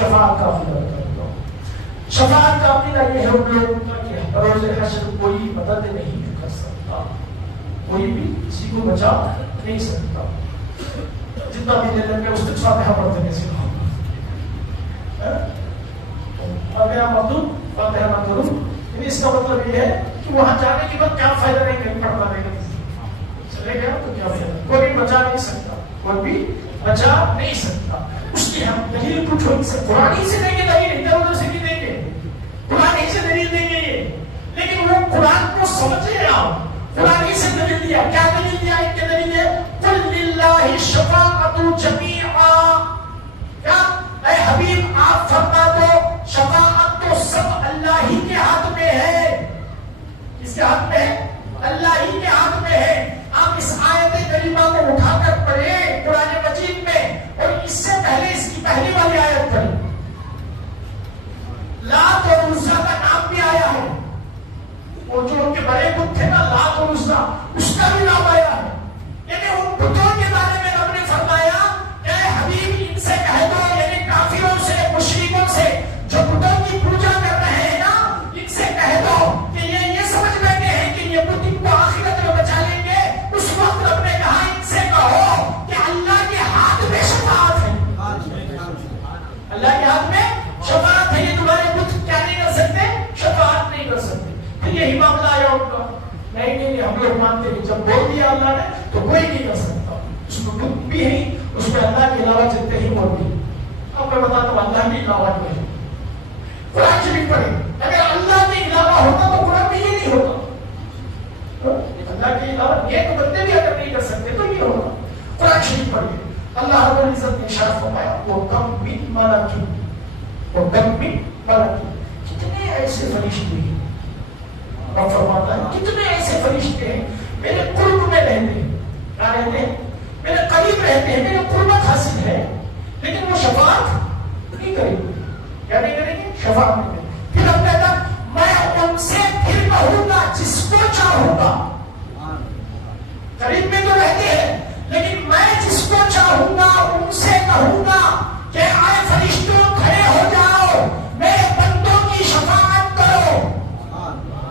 شفاعت کا عقیدہ کرتا ہوں. شفاعت کا عقیدہ یہ ہے ان لوگوں کا کہ روز حشر کوئی مدد نہیں کر سکتا, کوئی بھی کسی کو بچا نہیں سکتا. جتنا بھی دے لیں گے اس تک فاتحہ پڑھتے ہیں سکھاؤں اور میرا مقدور فاتحہ نہ کروں. اس کا مطلب یہ ہے کہ وہاں جانے کے بعد کیا فائدہ نہیں, کہیں پڑھنا نہیں چلے گیا تو کیا فائدہ, کوئی بھی بچا نہیں سکتا, کوئی بھی بچا نہیں سکتا. اس کی ہم دلیل کچھ ہو نہیں سکتا, قرآن ہی سے دیں گے دلیل, ادھر ادھر سے نہیں دیں گے, قرآن ہی سے دلیل دیں گے. لیکن وہ قرآن کو سمجھے آپ, قرآن ہی سے دلیل دیا. کیا دلیل دیا؟ ان کے دلیل ہے قل للہ الشفاعۃ جمیعا. کیا اے حبیب آپ فرما دو شفاعت تو سب اللہ ہی کے ہاتھ میں ہے. کس کے ہاتھ میں ہے؟ اللہ ہی کے ہاتھ میں ہے. آپ اس آیت کریمہ کو اٹھا کر پڑھیں قرآن مجید میں, اور اس سے پہلے اس کی پہلی والی آیت پڑھیں. لات اور عزیٰ کا نام بھی آیا ہے, وہ جو ان کے بڑے بت تھے نا لات اور عزیٰ, اس کا بھی نام آیا ہے. یعنی ان بتوں کے بارے میں رب نے فرمایا کہ اے حبیب ان سے کہہ دو, یعنی کافروں سے مشرکوں سے جو بتوں کی پوجا کر رہے ہیں نا, ان سے کہہ دو کہ یہ سمجھ بیٹھے ہیں کہ یہ بت ان کو آخرت میں بچا لیں گے. اس وقت رب نے کہا ان سے کہو کہ اللہ کے ہاتھ میں شفاعت ہے, اللہ کے ہاتھ میں شفاعت ہے. یہ تمہارے بت کیا نہیں کر سکتے, شفاعت نہیں کر سکتے. پھر یہی معاملہ آیا ان کا, نہیں ہم لوگ مانتے ہیں جب بول دیا اللہ نے تو کوئی نہیں کر سکتا. اس کو بت بھی ہے, اس میں اللہ کے علاوہ جتنے ہی موجود ہیں. اب میں بتاتا ہوں اللہ کے علاوہ میں ہے. قرآن شریف پڑھیں, اگر اللہ کے علاوہ ہوتا تو قرآن میں یہ نہیں ہوتا. اللہ کے علاوہ یہ تو بندے بھی اگر نہیں کر سکتے تو یہ ہوگا. قرآن شریف پڑھیں, اللہ رب العزت نے ارشاد فرمایا وہ کم من ملکی, وہ کم من ملکی, کتنے ایسے فرشتے ہیں. رب فرماتا ہے کتنے ایسے فرشتے ہیں میرے قرب میں رہتے ہیں, کیا رہتے ہیں, میرے قریب رہتے ہیں, میرے قربت حاصل ہے, لیکن وہ شفاعت نہیں کریں گے. کیا نہیں کریں گے؟ شفاعت نہیں کریں گے. پھر اب کہتا میں ان سے پھر کہوں گا جس کو چاہوں گا. قریب میں تو رہتے ہیں, لیکن میں جس کو چاہوں گا ان سے کہوں گا کہ آئے فرشتوں کھڑے ہو جاؤ, میرے بندوں کی شفاعت کرو.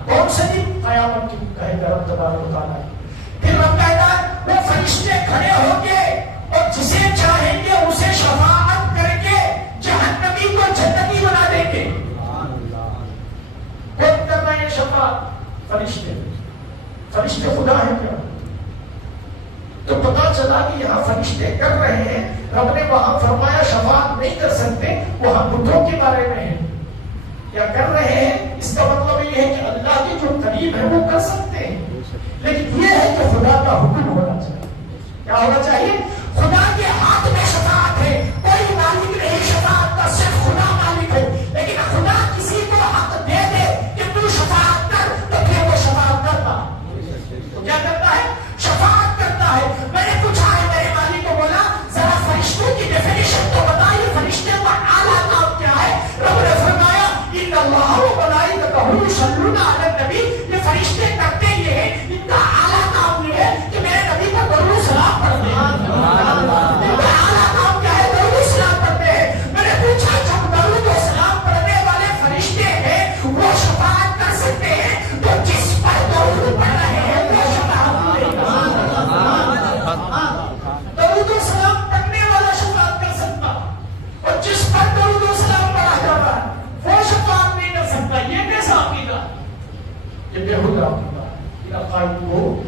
کون سے دن؟ قیامت کی کہے گا رب تبارک و تعالیٰ. پھر رب کہتا ہے وہ فرشتے کھڑے ہوں گے اور جسے چاہیں گے اسے شفاعت کر کے جہنمی کو جنتی بنا دیں گے. کون کرنا یہ شفاعت؟ فرشتے. فرشتے خدا ہے کیا؟ تو پتا چلا کہ یہاں فرشتے کر رہے ہیں. رب نے وہاں فرمایا شفاعت نہیں کر سکتے, وہاں بتوں کے بارے میں ہے. کیا کر رہے ہیں؟ اس کا مطلب یہ ہے کہ اللہ کے جو قریب ہے وہ کر سکتے ہیں, لیکن یہ ہے کہ خدا کا حکم ہونا چاہیے. کیا ہونا چاہیے؟ خدا کے ہاتھ میں شفاعت ہے, کوئی مالک نہیں شفاعت کا, صرف خدا مالک ہے. لیکن خدا کسی کو حق دے دے کہ تو شفاعت کر تو پھر وہ شفاعت کرتا. تو کیا کرتا ہے؟ شفاعت کرتا ہے. میں نے پوچھا ہے میرے مالک کو, بولا ذرا فرشتوں کی ڈیفینیشن تو بتائیے, فرشتے کا اعلیٰ کام کیا ہے؟ رب نے فرمایا ان اللہ و ملائکتہ یصلون علی النبی. یہ فرشتے کرتے یہ ہیں, ان کا اعلیٰ کام یہ ہے کہ میرے نبی پر درود و سلام پڑھتے ہیں. ان کا اعلیٰ کام کیا ہے؟ درود و سلام پڑھتے ہیں. میں نے پوچھا جب درود و سلام پڑھنے والے فرشتے ہیں وہ شفاعت کر سکتے ہیں, تو جس پر درود پڑھ رہے ہیں وہ شفاعت نہیں کر سکتا. درود و سلام پڑھنے والا شفاعت کر سکتا, اور جس پر درود و سلام پڑھا جا رہا ہے وہ شفاعت نہیں کر سکتا. یہ کیسا عقیدہ؟ یہ بے ہودہ عقیدہ. ان عقائد کو